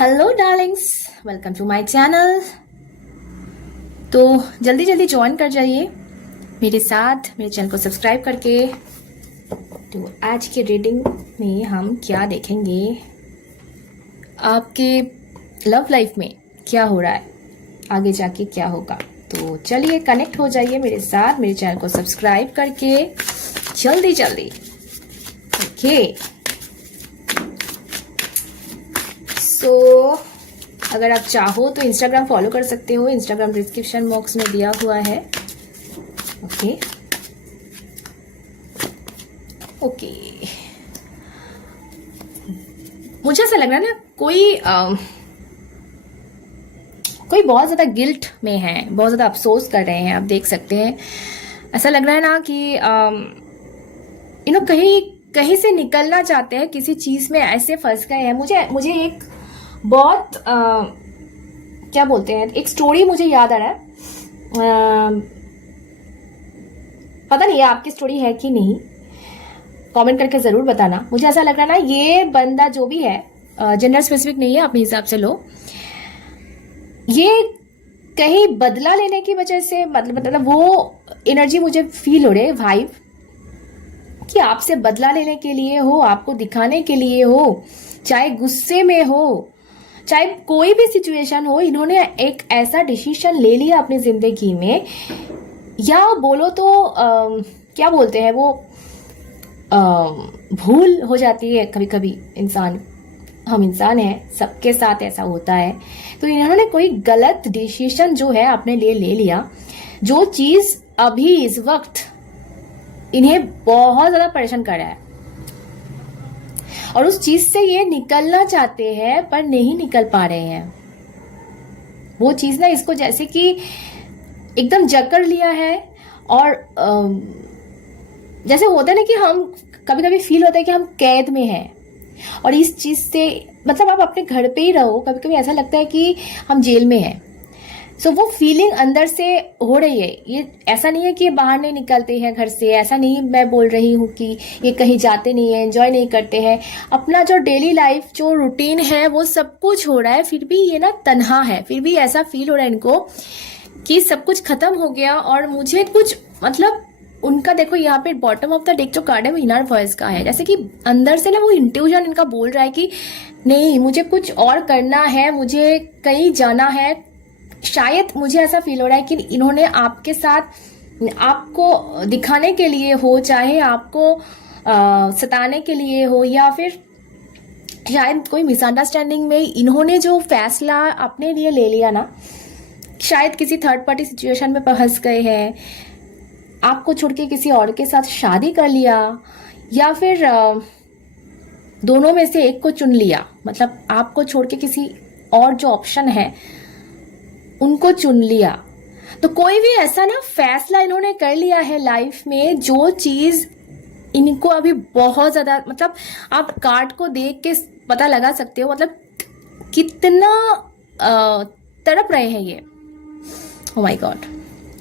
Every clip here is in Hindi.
Hello darlings, welcome to my channel. तो जल्दी जल्दी ज्वाइन कर जाइए मेरे साथ, मेरे चैनल को सब्सक्राइब करके। तो आज के रीडिंग में हम क्या देखेंगे, आपके लव लाइफ में क्या हो रहा है, आगे जाके क्या होगा। तो चलिए कनेक्ट हो जाइए मेरे साथ, मेरे चैनल को सब्सक्राइब करके जल्दी जल्दी। ओके, सो अगर आप चाहो तो इंस्टाग्राम फॉलो कर सकते हो, इंस्टाग्राम डिस्क्रिप्शन बॉक्स में दिया हुआ है। ओके ओके, मुझे ऐसा लग रहा है ना कोई बहुत ज्यादा गिल्ट में है, बहुत ज्यादा अफसोस कर रहे हैं। आप देख सकते हैं, ऐसा लग रहा है ना कि कहीं कहीं से निकलना चाहते हैं, किसी चीज में ऐसे फंस गए हैं। मुझे एक बहुत क्या बोलते हैं, एक स्टोरी मुझे याद आ रहा है। पता नहीं है आपकी स्टोरी है कि नहीं, कमेंट करके जरूर बताना। मुझे ऐसा लग रहा है ना, ये बंदा जो भी है, जेंडर स्पेसिफिक नहीं है, अपने हिसाब से लो, ये कहीं बदला लेने की वजह से, मतलब वो एनर्जी मुझे फील हो रही है, वाइब, कि आपसे बदला लेने के लिए हो, आपको दिखाने के लिए हो, चाहे गुस्से में हो, चाहे कोई भी सिचुएशन हो, इन्होंने एक ऐसा डिसीजन ले लिया अपनी जिंदगी में, या बोलो तो क्या बोलते हैं वो, भूल हो जाती है कभी कभी इंसान, हम इंसान हैं, सबके साथ ऐसा होता है। तो इन्होंने कोई गलत डिसीजन जो है अपने लिए ले लिया, जो चीज अभी इस वक्त इन्हें बहुत ज्यादा परेशान कर रहा है, और उस चीज से ये निकलना चाहते हैं पर नहीं निकल पा रहे हैं। वो चीज ना इसको जैसे कि एकदम जकड़ लिया है, और जैसे होता है ना कि हम कभी कभी फील होता है कि हम कैद में हैं, और इस चीज से, मतलब आप अपने घर पे ही रहो, कभी कभी ऐसा लगता है कि हम जेल में हैं। सो वो फीलिंग अंदर से हो रही है। ये ऐसा नहीं है कि ये बाहर नहीं निकलते हैं घर से, ऐसा नहीं मैं बोल रही हूँ कि ये कहीं जाते नहीं है, एंजॉय नहीं करते हैं, अपना जो डेली लाइफ जो रूटीन है वो सब कुछ हो रहा है, फिर भी ये ना तन्हा है। फिर भी ऐसा फील हो रहा है इनको कि सब कुछ खत्म हो गया, और मुझे कुछ, मतलब उनका देखो यहाँ पे बॉटम ऑफ द डेक जो कार्ड है वो इनर वॉइस का है, जैसे कि अंदर से ना वो इंट्यूजन इनका बोल रहा है कि नहीं, मुझे कुछ और करना है, मुझे कहीं जाना है। शायद मुझे ऐसा फील हो रहा है कि इन्होंने आपके साथ, आपको दिखाने के लिए हो, चाहे आपको सताने के लिए हो, या फिर शायद कोई मिसअंडरस्टैंडिंग में इन्होंने जो फैसला अपने लिए ले लिया ना, शायद किसी थर्ड पार्टी सिचुएशन में फंस गए हैं, आपको छोड़ के किसी और के साथ शादी कर लिया, या फिर दोनों में से एक को चुन लिया, मतलब आपको छोड़ के किसी और जो ऑप्शन है उनको चुन लिया। तो कोई भी ऐसा ना फैसला इन्होंने कर लिया है लाइफ में, जो चीज इनको अभी बहुत ज्यादा, मतलब आप कार्ड को देख के पता लगा सकते हो, मतलब कितना तड़प रहे हैं ये। Oh my God.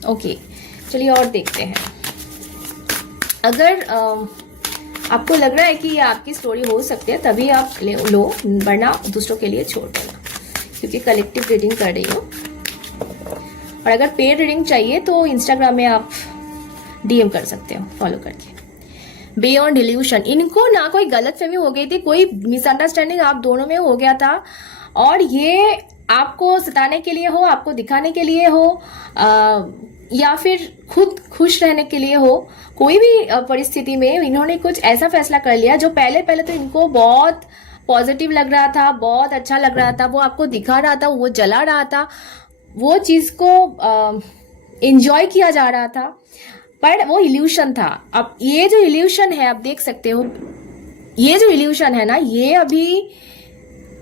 ओके, चलिए और देखते हैं। अगर आपको लग रहा है कि ये आपकी स्टोरी हो सकती है, तभी आप लो, वरना दूसरों के लिए छोड़ देना, क्योंकि कलेक्टिव रीडिंग कर रही हो। और अगर पेड रीडिंग चाहिए तो इंस्टाग्राम में आप डीएम कर सकते हो फॉलो करके। बियॉन्ड डिल्यूशन, इनको ना कोई गलतफहमी हो गई थी, कोई मिसअंडरस्टैंडिंग आप दोनों में हो गया था, और ये आपको सताने के लिए हो, आपको दिखाने के लिए हो, या फिर खुद खुश रहने के लिए हो, कोई भी परिस्थिति में इन्होंने कुछ ऐसा फैसला कर लिया जो पहले तो इनको बहुत पॉजिटिव लग रहा था, बहुत अच्छा लग रहा था, वो आपको दिखा रहा था, वो जला रहा था, वो चीज को एंजॉय किया जा रहा था, पर वो इल्यूशन था। अब ये जो इल्यूशन है, आप देख सकते हो, ये जो इल्यूशन है ना, ये अभी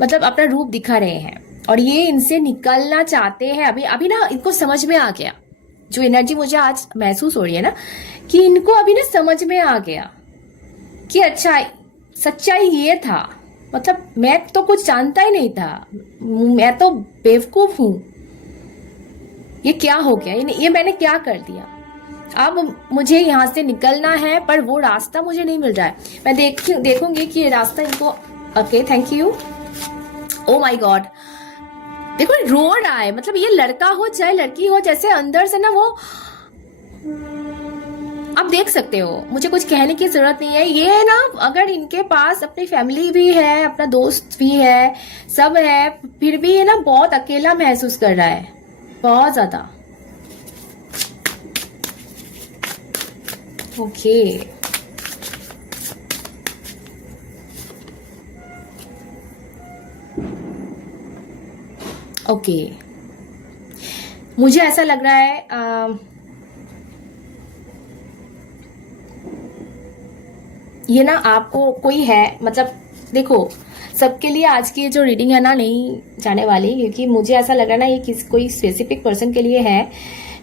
मतलब अपना रूप दिखा रहे हैं, और ये इनसे निकलना चाहते हैं। अभी ना इनको समझ में आ गया, जो एनर्जी मुझे आज महसूस हो रही है ना, कि इनको अभी ना समझ में आ गया कि अच्छा, सच्चाई ये था, मतलब मैं तो कुछ जानता ही नहीं था, मैं तो बेवकूफ हूं, ये क्या हो गया, ये मैंने क्या कर दिया, अब मुझे यहाँ से निकलना है, पर वो रास्ता मुझे नहीं मिल रहा है। मैं देखूंगी कि ये रास्ता इनको। Okay, thank you. Oh my God, देखो रो रहा है, मतलब ये लड़का हो चाहे लड़की हो, जैसे अंदर से ना वो, आप देख सकते हो, मुझे कुछ कहने की जरूरत नहीं है। ये ना अगर इनके पास अपनी फैमिली भी है, अपना दोस्त भी है, सब है, फिर भी ये ना बहुत अकेला महसूस कर रहा है, बहुत ज्यादा। ओके, ओके, मुझे ऐसा लग रहा है ये ना आपको कोई है, मतलब देखो सबके लिए आज की जो रीडिंग है ना नहीं जाने वाली, क्योंकि मुझे ऐसा लग रहा है ना ये कोई स्पेसिफिक पर्सन के लिए है,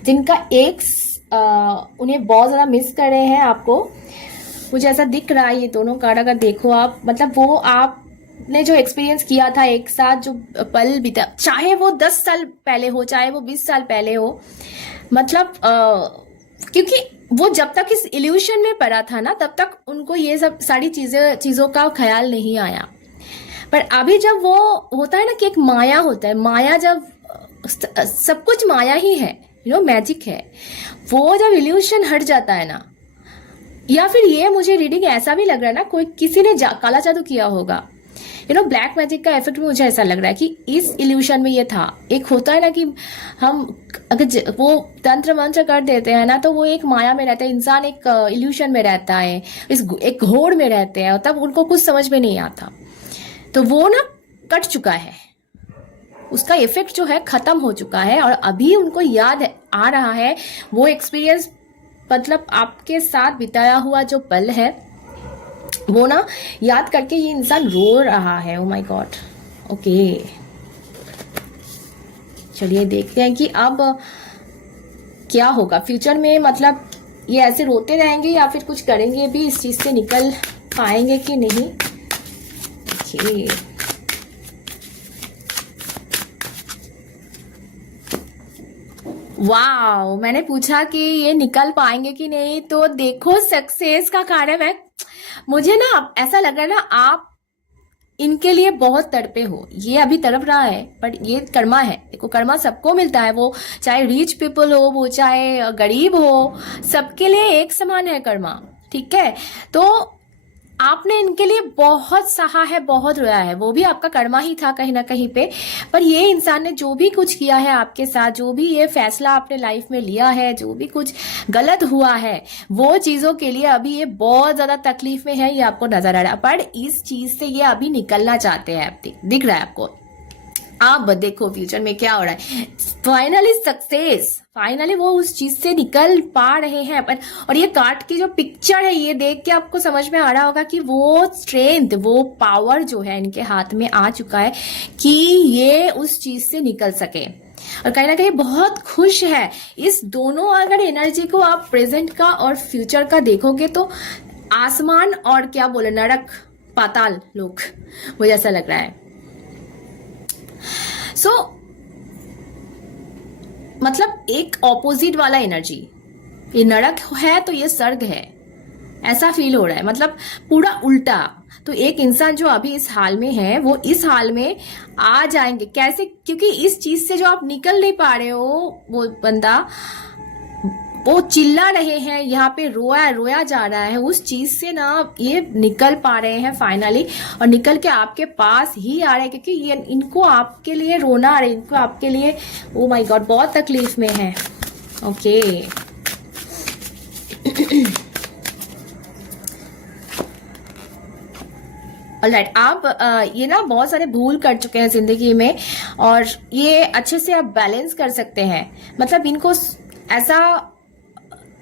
जिनका एक्स उन्हें बहुत ज्यादा मिस कर रहे हैं आपको। मुझे ऐसा दिख रहा है, ये दोनों कार्ड अगर देखो आप, मतलब वो आपने जो एक्सपीरियंस किया था एक साथ, जो पल बीता, चाहे वो 10 साल पहले हो, चाहे वो 20 साल पहले हो, मतलब क्योंकि वो जब तक इस इल्यूशन में पड़ा था ना, तब तक उनको ये सब सारी चीजों का ख्याल नहीं आया। पर अभी जब वो होता है ना कि एक माया होता है, माया जब सब कुछ माया ही है, मैजिक है, वो जब इल्यूशन हट जाता है ना, या फिर ये मुझे रीडिंग ऐसा भी लग रहा है ना, कोई किसी ने काला जादू किया होगा, ब्लैक मैजिक का इफेक्ट भी मुझे ऐसा लग रहा है कि इस इल्यूशन में ये था। एक होता है ना कि हम अगर वो तंत्र मंत्र कर देते हैं ना, तो वो एक माया में रहते हैं, इंसान एक इल्यूशन में रहता है, एक घोड़ में रहते हैं, तब उनको कुछ समझ में नहीं आता। तो वो ना कट चुका है, उसका इफेक्ट जो है खत्म हो चुका है, और अभी उनको याद आ रहा है वो एक्सपीरियंस, मतलब आपके साथ बिताया हुआ जो पल है, वो ना याद करके ये इंसान रो रहा है। ओ माय गॉड, ओके, चलिए देखते हैं कि अब क्या होगा फ्यूचर में, मतलब ये ऐसे रोते रहेंगे या फिर कुछ करेंगे भी, इस चीज से निकल पाएंगे कि नहीं। ओके, वाओ, मैंने पूछा कि ये निकल पाएंगे कि नहीं, तो देखो सक्सेस का कार्ड है। मुझे ना ऐसा लग रहा है ना, आप इनके लिए बहुत तड़पे हो, ये अभी तड़प रहा है, पर ये कर्मा है। देखो कर्मा सबको मिलता है, वो चाहे रिच पीपल हो, वो चाहे गरीब हो, सबके लिए एक समान है कर्मा, ठीक है। तो आपने इनके लिए बहुत सहा है, बहुत रोया है, वो भी आपका कर्मा ही था कहीं ना कहीं पे। पर ये इंसान ने जो भी कुछ किया है आपके साथ, जो भी ये फैसला आपने लाइफ में लिया है, जो भी कुछ गलत हुआ है, वो चीजों के लिए अभी ये बहुत ज्यादा तकलीफ में है, ये आपको नजर आ रहा है। पर इस चीज से ये अभी निकलना चाहते हैं, दिख रहा है आपको। आप देखो फ्यूचर में क्या हो रहा है, फाइनली सक्सेस, फाइनली वो उस चीज से निकल पा रहे हैं। पर और ये कार्ड की जो पिक्चर है, ये देख के आपको समझ में आ रहा होगा कि वो स्ट्रेंथ, वो पावर जो है इनके हाथ में आ चुका है कि ये उस चीज से निकल सके, और कहीं ना कहीं बहुत खुश है। इस दोनों अगर एनर्जी को आप प्रेजेंट का और फ्यूचर का देखोगे, तो आसमान और क्या बोले, नरक पाताल लोक, मुझे ऐसा लग रहा है। मतलब एक ऑपोजिट वाला एनर्जी, ये नरक है तो ये स्वर्ग है, ऐसा फील हो रहा है, मतलब पूरा उल्टा। तो एक इंसान जो अभी इस हाल में है, वो इस हाल में आ जाएंगे कैसे, क्योंकि इस चीज से जो आप निकल नहीं पा रहे हो, वो बंदा, वो चिल्ला रहे हैं यहाँ पे, रोया जा रहा है, उस चीज से ना ये निकल पा रहे हैं फाइनली, और निकल के आपके पास ही आ रहे हैं, क्योंकि ये इनको आपके लिए रोना आ रहा है, इनको आपके लिए, ओ माय गॉड, बहुत तकलीफ में है। ओके, ऑलराइट, आप ये ना बहुत सारे भूल कर चुके हैं जिंदगी में, और ये अच्छे से आप बैलेंस कर सकते हैं। मतलब इनको ऐसा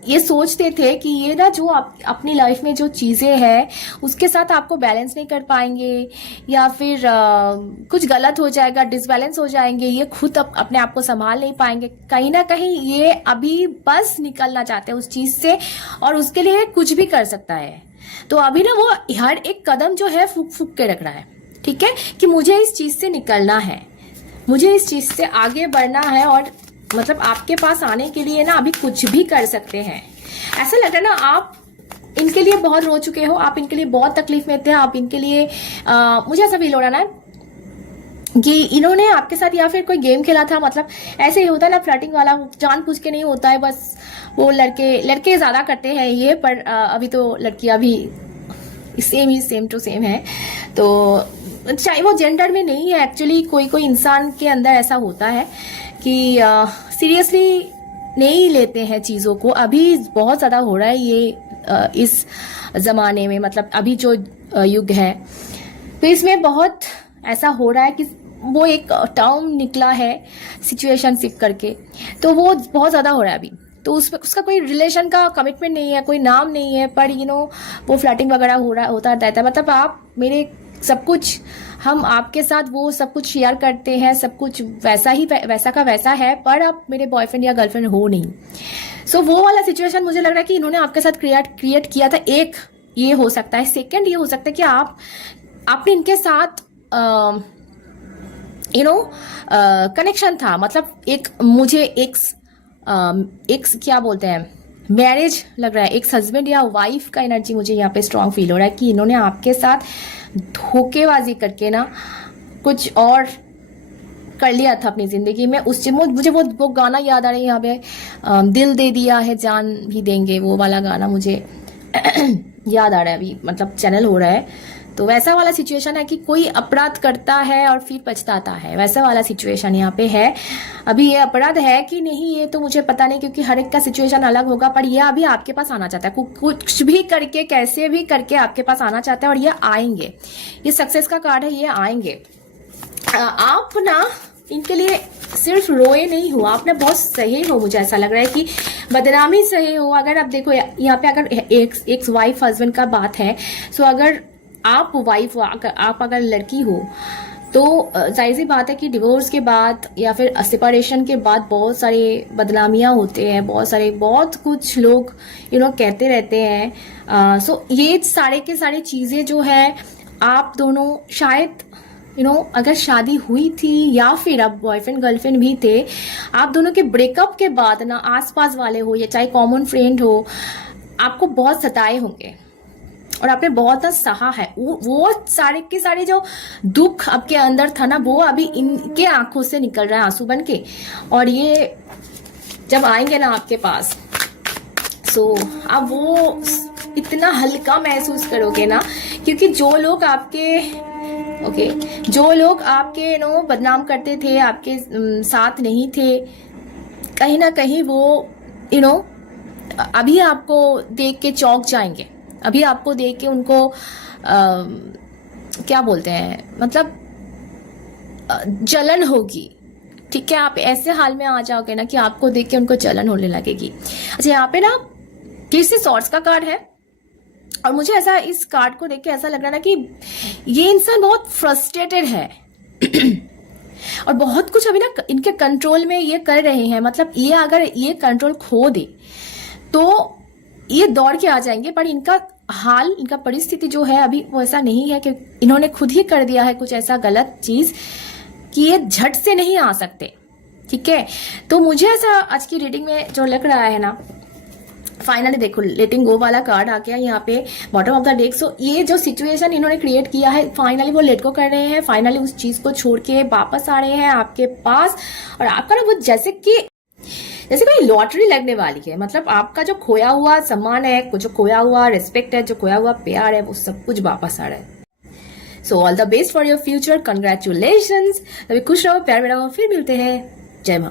ये सोचते थे कि ये ना जो आप अपनी लाइफ में जो चीजें हैं उसके साथ आपको बैलेंस नहीं कर पाएंगे, या फिर कुछ गलत हो जाएगा, डिसबैलेंस हो जाएंगे, ये खुद अपने आप को संभाल नहीं पाएंगे। कहीं ना कहीं ये अभी बस निकलना चाहते हैं उस चीज से, और उसके लिए कुछ भी कर सकता है। तो अभी ना वो हर एक कदम जो है फूक फूक के रख रहा है, ठीक है, कि मुझे इस चीज से निकलना है, मुझे इस चीज से आगे बढ़ना है, और मतलब आपके पास आने के लिए ना अभी कुछ भी कर सकते हैं। ऐसा लग रहा है ना आप इनके लिए बहुत रो चुके हो, आप इनके लिए बहुत तकलीफ में थे, आप इनके लिए मुझे ऐसा फील हो रहा ना कि इन्होंने आपके साथ या फिर कोई गेम खेला था, मतलब ऐसे ही होता है ना फ्लर्टिंग वाला, जानबूझ के नहीं होता है, बस वो लड़के ज्यादा करते हैं ये, पर अभी तो लड़कियां भी सेम टू सेम है। तो चाहे वो जेंडर में नहीं है, एक्चुअली कोई कोई इंसान के अंदर ऐसा होता है कि सीरियसली नहीं लेते हैं चीज़ों को। अभी बहुत ज़्यादा हो रहा है ये इस ज़माने में, मतलब अभी जो युग है, तो इसमें बहुत ऐसा हो रहा है कि वो एक टर्म निकला है सिचुएशनशिप करके, तो वो बहुत ज़्यादा हो रहा है अभी। तो उसका कोई रिलेशन का कमिटमेंट नहीं है, कोई नाम नहीं है, पर वो फ्लर्टिंग वगैरह होता रहता है। मतलब आप मेरे सब कुछ, हम आपके साथ वो सब कुछ शेयर करते हैं, सब कुछ वैसा का वैसा है, पर आप मेरे बॉयफ्रेंड या गर्लफ्रेंड हो नहीं। सो वो वाला सिचुएशन मुझे लग रहा है कि इन्होंने आपके साथ क्रिएट किया था। एक ये हो सकता है, सेकंड ये हो सकता है कि आपने इनके साथ कनेक्शन था, मतलब एक मुझे एक्स क्या बोलते हैं, मैरिज लग रहा है, एक्स हस्बैंड या वाइफ का एनर्जी मुझे यहाँ पे स्ट्रांग फील हो रहा है कि इन्होंने आपके साथ धोखेबाजी करके ना कुछ और कर लिया था अपनी जिंदगी में। मुझे वो गाना याद आ रहा है यहाँ पे, दिल दे दिया है जान भी देंगे, वो वाला गाना मुझे याद आ रहा है अभी, मतलब चैनल हो रहा है। तो वैसा वाला सिचुएशन है कि कोई अपराध करता है और फिर पछताता है, वैसा वाला सिचुएशन यहाँ पे है। अभी ये अपराध है कि नहीं ये तो मुझे पता नहीं, क्योंकि हर एक का सिचुएशन अलग होगा, पर ये अभी आपके पास आना चाहता है, कुछ भी करके कैसे भी करके आपके पास आना चाहता है, और ये आएंगे। ये सक्सेस का कार्ड है, ये आएंगे। आप ना इनके लिए सिर्फ रोए नहीं हो, आपने बहुत सही हो, मुझे ऐसा लग रहा है कि बदनामी सही हो। अगर आप देखो यहाँ पे अगर एक वाइफ हस्बैंड का बात है, सो अगर आप वाइफ हो, आप अगर लड़की हो, तो जाहिर सी बात है कि डिवोर्स के बाद या फिर सेपरेशन के बाद बहुत सारे बदनामियां होते हैं, बहुत कुछ लोग कहते रहते हैं। सो ये सारे के सारे चीजें जो है, आप दोनों शायद अगर शादी हुई थी या फिर आप बॉयफ्रेंड गर्लफ्रेंड भी थे, आप दोनों के ब्रेकअप के बाद ना आसपास वाले हो या चाहे कॉमन फ्रेंड हो, आपको बहुत सताए होंगे और आपने बहुत सहा है। वो सारे के सारे जो दुख आपके अंदर था ना, वो अभी इनके आंखों से निकल रहा है आंसू बन के, और ये जब आएंगे ना आपके पास, सो आप वो इतना हल्का महसूस करोगे ना, क्योंकि जो लोग आपके बदनाम करते थे, आपके साथ नहीं थे, कहीं ना कहीं वो अभी आपको देख के चौंक जाएंगे, अभी आपको देख के उनको क्या बोलते हैं, मतलब जलन होगी। ठीक है, आप ऐसे हाल में आ जाओगे ना कि आपको देख के उनको जलन होने लगेगी। अच्छा, यहाँ पे ना फिर से सॉर्ड्स का कार्ड है, और मुझे ऐसा इस कार्ड को देख के ऐसा लग रहा है ना कि ये इंसान बहुत फ्रस्ट्रेटेड है और बहुत कुछ अभी ना इनके कंट्रोल में ये कर रहे हैं। मतलब ये अगर ये कंट्रोल खो दे तो ये दौड़ के आ जाएंगे, पर इनका हाल, इनका परिस्थिति जो है अभी वो ऐसा नहीं है कि इन्होंने खुद ही कर दिया है कुछ ऐसा गलत चीज कि ये झट से नहीं आ सकते। ठीक है, तो मुझे ऐसा आज की रीडिंग में जो लग रहा है ना, फाइनली देखो लेटिंग गो वाला कार्ड आ गया यहाँ पे बॉटम ऑफ द डेक। सो ये जो सिचुएशन इन्होंने क्रिएट किया है, फाइनली वो लेट गो कर रहे हैं, फाइनली उस चीज को छोड़ के वापस आ रहे हैं आपके पास, और आपका ना वो जैसे कोई लॉटरी लगने वाली है। मतलब आपका जो खोया हुआ सम्मान है, जो खोया हुआ रिस्पेक्ट है, जो खोया हुआ प्यार है, वो सब कुछ वापस आ रहा है। So all the best for your future, congratulations. अभी खुश रहो, प्यार में रहो, फिर मिलते हैं। जय मां।